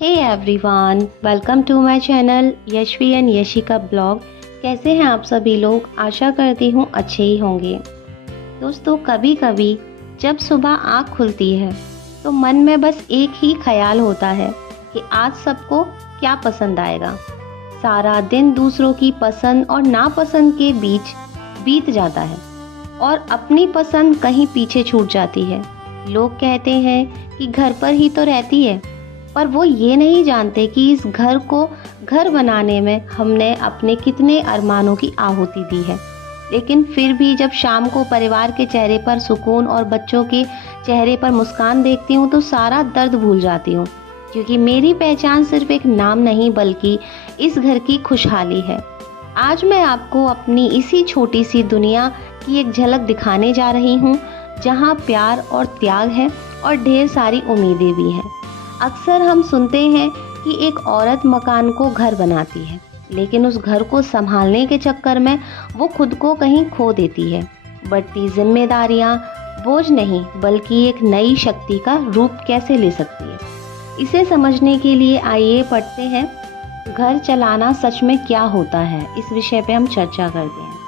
Hey everyone, welcome to my channel Yashvi and Yashika blog. कैसे हैं आप सभी लोग? आशा करती हूँ अच्छे ही होंगे। दोस्तों, कभी कभी जब सुबह आँख खुलती है तो मन में बस एक ही ख्याल होता है कि आज सबको क्या पसंद आएगा। सारा दिन दूसरों की पसंद और नापसंद के बीच बीत जाता है और अपनी पसंद कहीं पीछे छूट जाती है। लोग कहते हैं कि घर पर ही तो रहती है, पर वो ये नहीं जानते कि इस घर को घर बनाने में हमने अपने कितने अरमानों की आहुति दी है। लेकिन फिर भी जब शाम को परिवार के चेहरे पर सुकून और बच्चों के चेहरे पर मुस्कान देखती हूँ तो सारा दर्द भूल जाती हूँ, क्योंकि मेरी पहचान सिर्फ एक नाम नहीं बल्कि इस घर की खुशहाली है। आज मैं आपको अपनी इसी छोटी सी दुनिया की एक झलक दिखाने जा रही हूँ, जहाँ प्यार और त्याग है और ढेर सारी उम्मीदें भी हैं। अक्सर हम सुनते हैं कि एक औरत मकान को घर बनाती है, लेकिन उस घर को संभालने के चक्कर में वो खुद को कहीं खो देती है। बढ़ती जिम्मेदारियां बोझ नहीं बल्कि एक नई शक्ति का रूप कैसे ले सकती है, इसे समझने के लिए आइए पढ़ते हैं घर चलाना सच में क्या होता है। इस विषय पे हम चर्चा करते हैं।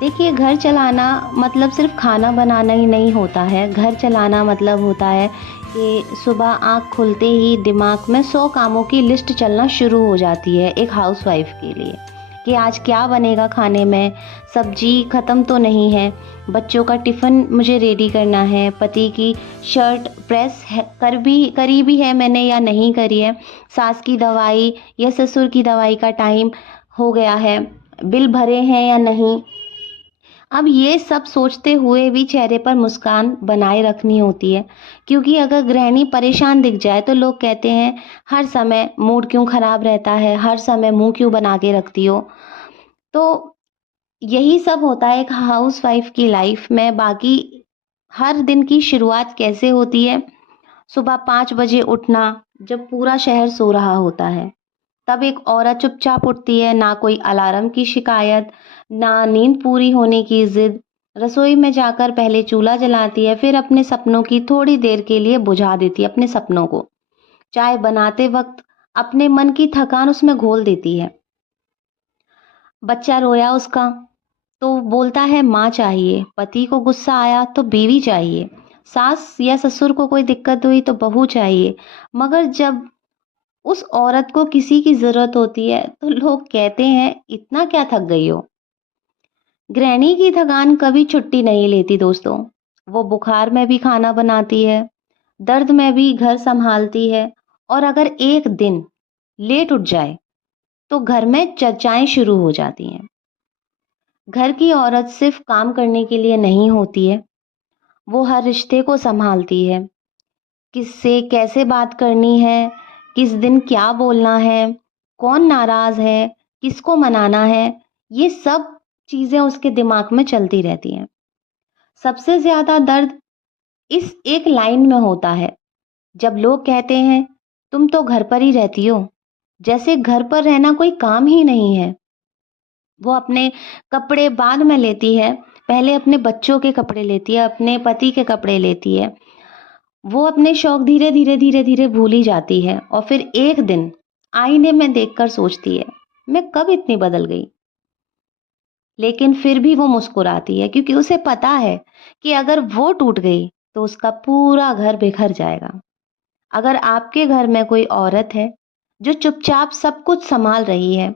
देखिए, घर चलाना मतलब सिर्फ खाना बनाना ही नहीं होता है। घर चलाना मतलब होता है कि सुबह आँख खुलते ही दिमाग में 100 कामों की लिस्ट चलना शुरू हो जाती है एक हाउसवाइफ के लिए, कि आज क्या बनेगा खाने में, सब्जी ख़त्म तो नहीं है, बच्चों का टिफ़िन मुझे रेडी करना है, पति की शर्ट प्रेस है करी भी है मैंने या नहीं करी है, सास की दवाई या ससुर की दवाई का टाइम हो गया है, बिल भरे हैं या नहीं। अब ये सब सोचते हुए भी चेहरे पर मुस्कान बनाए रखनी होती है, क्योंकि अगर गृहिणी परेशान दिख जाए तो लोग कहते हैं हर समय मूड क्यों खराब रहता है, हर समय मुंह क्यों बना के रखती हो। तो यही सब होता है एक हाउसवाइफ की लाइफ में। बाकी हर दिन की शुरुआत कैसे होती है? सुबह 5 बजे उठना, जब पूरा शहर सो रहा होता है तब एक औरत चुपचाप उठती है। ना कोई अलार्म की शिकायत, ना नींद पूरी होने की जिद। रसोई में जाकर पहले चूल्हा जलाती है, फिर अपने सपनों की थोड़ी देर के लिए बुझा देती है अपने सपनों को। चाय बनाते वक्त अपने मन की थकान उसमें घोल देती है। बच्चा रोया उसका तो बोलता है माँ चाहिए, पति को गुस्सा आया तो बीवी चाहिए, सास या ससुर को कोई दिक्कत हुई तो बहू चाहिए। मगर जब उस औरत को किसी की ज़रूरत होती है तो लोग कहते हैं इतना क्या थक गई हो। गृहिणी की थकान कभी छुट्टी नहीं लेती दोस्तों। वो बुखार में भी खाना बनाती है, दर्द में भी घर संभालती है, और अगर एक दिन लेट उठ जाए तो घर में चर्चाएं शुरू हो जाती हैं। घर की औरत सिर्फ काम करने के लिए नहीं होती है, वो हर रिश्ते को संभालती है। किससे कैसे बात करनी है, किस दिन क्या बोलना है, कौन नाराज़ है, किसको मनाना है, ये सब चीज़ें उसके दिमाग में चलती रहती हैं। सबसे ज़्यादा दर्द इस एक लाइन में होता है, जब लोग कहते हैं तुम तो घर पर ही रहती हो, जैसे घर पर रहना कोई काम ही नहीं है। वो अपने कपड़े बाद में लेती है, पहले अपने बच्चों के कपड़े लेती है, अपने पति के कपड़े लेती है। वो अपने शौक धीरे धीरे भूल ही जाती है और फिर एक दिन आईने में देखकर सोचती है मैं कब इतनी बदल गई। लेकिन फिर भी वो मुस्कुराती है, क्योंकि उसे पता है कि अगर वो टूट गई तो उसका पूरा घर बिखर जाएगा। अगर आपके घर में कोई औरत है जो चुपचाप सब कुछ संभाल रही है,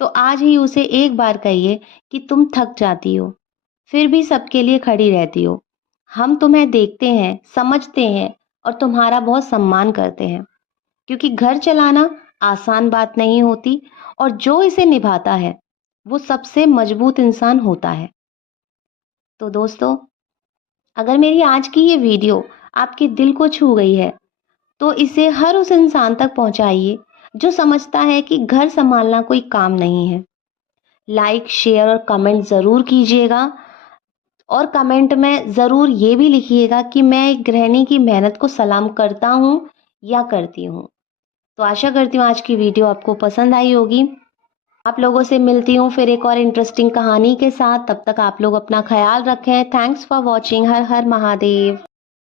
तो आज ही उसे एक बार कहिए कि तुम थक जाती हो, फिर भी सबके लिए खड़ी रहती हो। हम तुम्हें देखते हैं, समझते हैं और तुम्हारा बहुत सम्मान करते हैं, क्योंकि घर चलाना आसान बात नहीं होती, और जो इसे निभाता है वो सबसे मजबूत इंसान होता है। तो दोस्तों, अगर मेरी आज की ये वीडियो आपके दिल को छू गई है तो इसे हर उस इंसान तक पहुंचाइए जो समझता है कि घर संभालना कोई काम नहीं है। लाइक, शेयर और कमेंट ज़रूर कीजिएगा, और कमेंट में ज़रूर ये भी लिखिएगा कि मैं एक गृहिणी की मेहनत को सलाम करता हूँ या करती हूँ। तो आशा करती हूँ आज की वीडियो आपको पसंद आई होगी। आप लोगों से मिलती हूँ फिर एक और इंटरेस्टिंग कहानी के साथ। तब तक आप लोग अपना ख्याल रखें। Thanks for watching. Her her Mahadev.